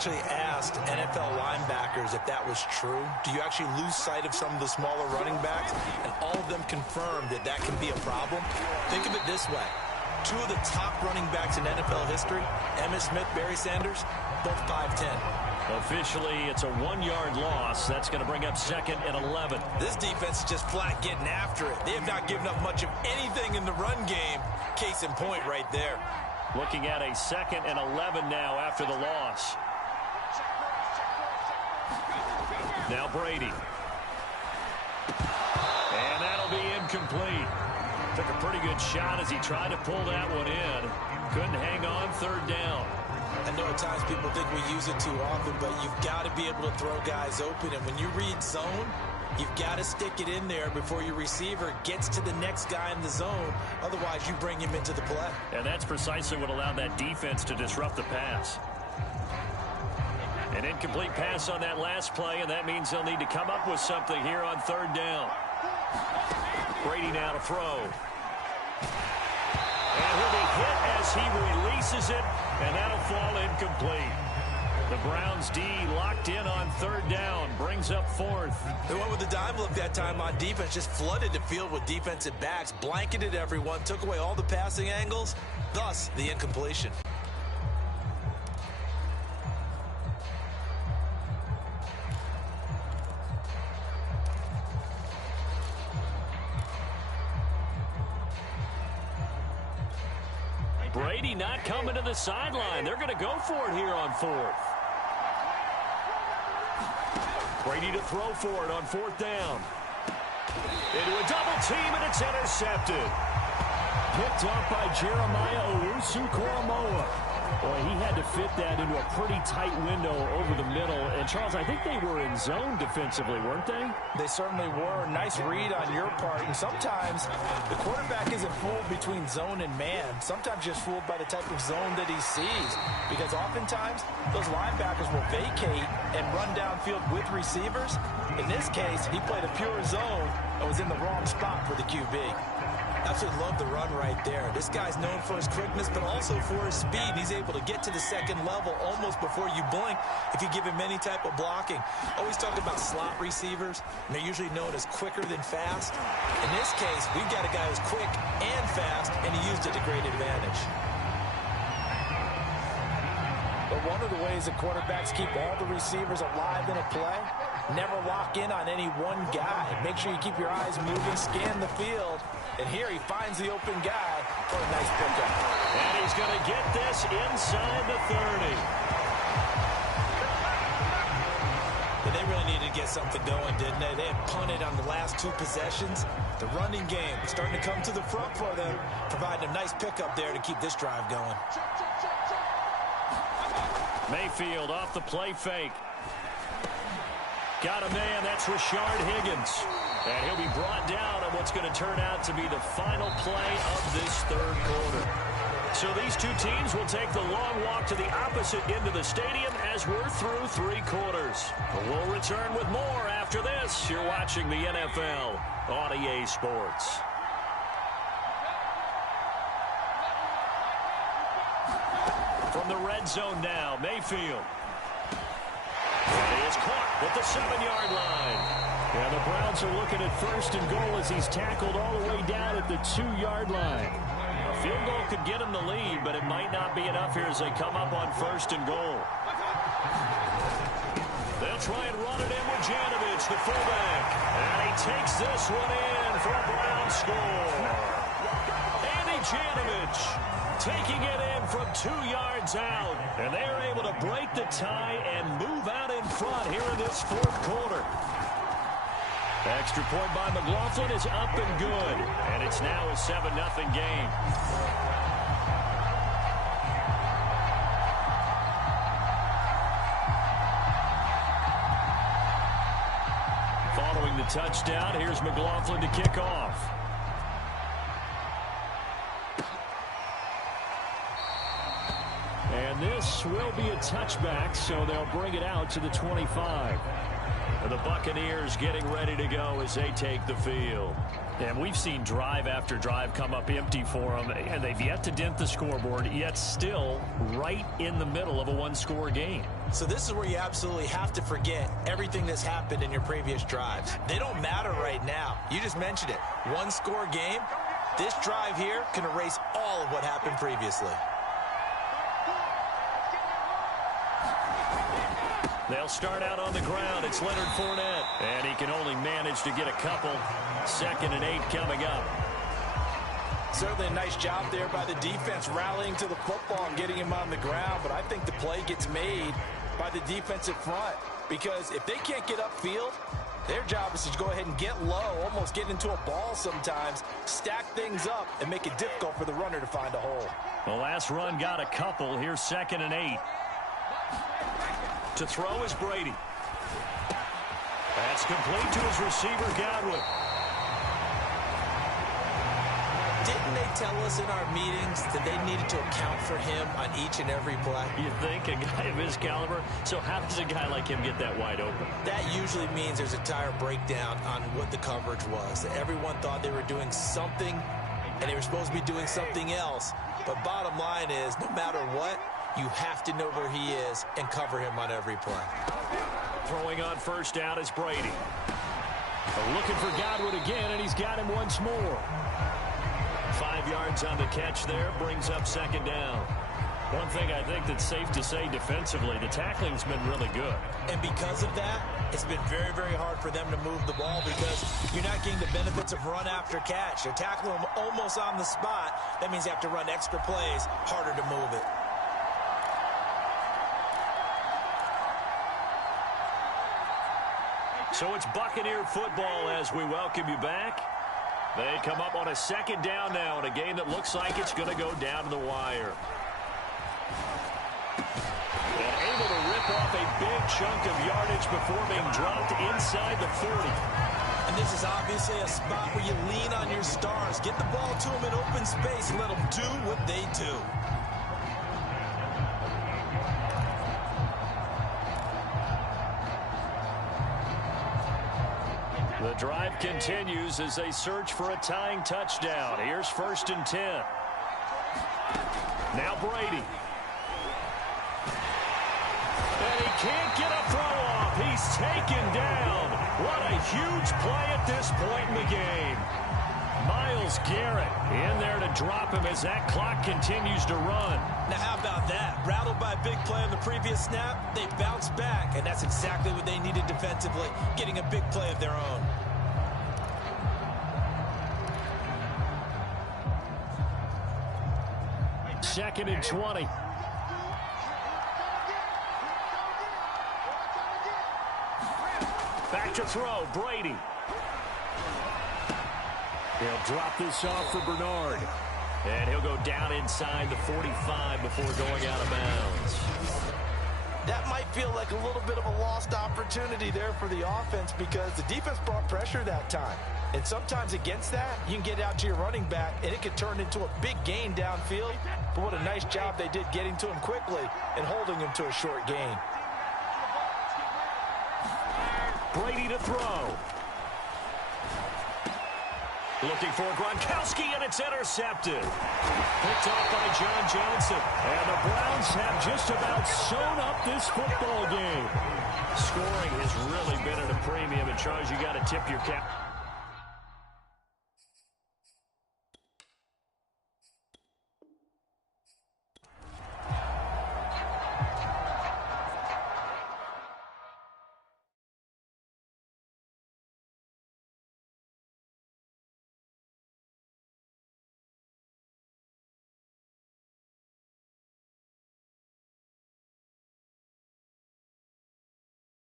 Actually asked NFL linebackers if that was true. Do you actually lose sight of some of the smaller running backs? And all of them confirmed that that can be a problem. Think of it this way. Two of the top running backs in NFL history, Emmitt Smith, Barry Sanders, both 5'10". Officially, it's a 1-yard loss. That's going to bring up 2nd and 11. This defense is just flat getting after it. They have not given up much of anything in the run game. Case in point right there. Looking at a 2nd and 11 now after the loss. Now Brady. And that'll be incomplete. Took a pretty good shot as he tried to pull that one in. Couldn't hang on 3rd down. I know at times people think we use it too often, but you've got to be able to throw guys open. And when you read zone, you've got to stick it in there before your receiver gets to the next guy in the zone. Otherwise, you bring him into the play. And that's precisely what allowed that defense to disrupt the pass. An incomplete pass on that last play, and that means they'll need to come up with something here on 3rd down. Brady now to throw. And he'll be hit as he releases it, and that'll fall incomplete. The Browns D locked in on 3rd down, brings up 4th. They went with the dive look that time on defense, just flooded the field with defensive backs, blanketed everyone, took away all the passing angles, thus the incompletion. Brady not coming to the sideline. They're going to go for it here on 4th. Brady to throw for it on 4th down. Into a double team, and it's intercepted. Picked up by Jeremiah Owusu-Koramoah. Boy, he had to fit that into a pretty tight window over the middle. And, Charles, I think they were in zone defensively, weren't they? They certainly were. Nice read on your part. And sometimes the quarterback isn't fooled between zone and man. Sometimes just fooled by the type of zone that he sees. Because oftentimes, those linebackers will vacate and run downfield with receivers. In this case, he played a pure zone and was in the wrong spot for the QB. Absolutely love the run right there. This guy's known for his quickness, but also for his speed. He's able to get to the second level almost before you blink if you give him any type of blocking. Always talk about slot receivers, and they're usually known as quicker than fast. In this case, we've got a guy who's quick and fast, and he used it to great advantage. But one of the ways that quarterbacks keep all the receivers alive in a play, never lock in on any one guy. Make sure you keep your eyes moving, scan the field. And here he finds the open guy for a nice pickup. And he's going to get this inside the 30. And they really needed to get something going, didn't they? They had punted on the last 2 possessions. The running game starting to come to the front for them, providing a nice pickup there to keep this drive going. Mayfield off the play fake. Got a man, that's Rashard Higgins. And he'll be brought down on what's going to turn out to be the final play of this 3rd quarter. So these two teams will take the long walk to the opposite end of the stadium as we're through 3 quarters. But we'll return with more after this. You're watching the NFL on EA Sports. From the red zone now, Mayfield. And he is caught at the 7-yard line. Yeah, the Browns are looking at 1st and goal as he's tackled all the way down at the 2-yard line. A field goal could get him the lead, but it might not be enough here as they come up on 1st and goal. They'll try and run it in with Janovich, the fullback. And he takes this one in for a Brown score. Andy Janovich taking it in from 2 yards out. And they are able to break the tie and move out in front here in this 4th quarter. Extra point by McLaughlin is up and good. And it's now a 7-0 game. Following the touchdown, here's McLaughlin to kick off. And this will be a touchback, so they'll bring it out to the 25. And the Buccaneers getting ready to go as they take the field. And we've seen drive after drive come up empty for them, and they've yet to dent the scoreboard, yet still right in the middle of a one-score game. So this is where you absolutely have to forget everything that's happened in your previous drives. They don't matter right now. You just mentioned it. One-score game. This drive here can erase all of what happened previously. They'll start out on the ground. It's Leonard Fournette. And he can only manage to get a couple. 2nd and 8 coming up. Certainly a nice job there by the defense rallying to the football and getting him on the ground. But I think the play gets made by the defensive front. Because if they can't get upfield, their job is to go ahead and get low, almost get into a ball sometimes, stack things up, and make it difficult for the runner to find a hole. The last run got a couple. Here's 2nd and 8. To throw is Brady. That's complete to his receiver, Godwin. Didn't they tell us in our meetings that they needed to account for him on each and every play? You think a guy of his caliber? So how does a guy like him get that wide open? That usually means there's a tire breakdown on what the coverage was. Everyone thought they were doing something, and they were supposed to be doing something else. But bottom line is, no matter what, you have to know where he is and cover him on every play. Throwing on first down is Brady. Looking for Godwin again, and he's got him once more. 5 yards on the catch there, brings up 2nd down. One thing I think that's safe to say defensively, the tackling's been really good. And because of that, it's been very, very hard for them to move the ball because you're not getting the benefits of run after catch. You're tackling them almost on the spot. That means you have to run extra plays, harder to move it. So it's Buccaneer football as we welcome you back. They come up on a 2nd down now in a game that looks like it's going to go down to the wire. And able to rip off a big chunk of yardage before being dropped inside the 40. And this is obviously a spot where you lean on your stars. Get the ball to them in open space and let them do what they do. The drive continues as they search for a tying touchdown. Here's 1st and 10. Now Brady. And he can't get a throw off. He's taken down. What a huge play at this point in the game. Myles Garrett in there to drop him as that clock continues to run. Now how about that? Rattled by a big play on the previous snap, they bounce back, and that's exactly what they needed defensively, getting a big play of their own. Second and 20. Back to throw, Brady. He'll drop this off for Bernard. And he'll go down inside the 45 before going out of bounds. That might feel like a little bit of a lost opportunity there for the offense because the defense brought pressure that time. And sometimes against that, you can get out to your running back, and it could turn into a big gain downfield. But what a nice job they did getting to him quickly and holding him to a short gain. Brady to throw. Looking for Gronkowski, and it's intercepted. Picked off by John Johnson. And the Browns have just about sewn up this football game. Scoring has really been at a premium, and Charles, you got to tip your cap.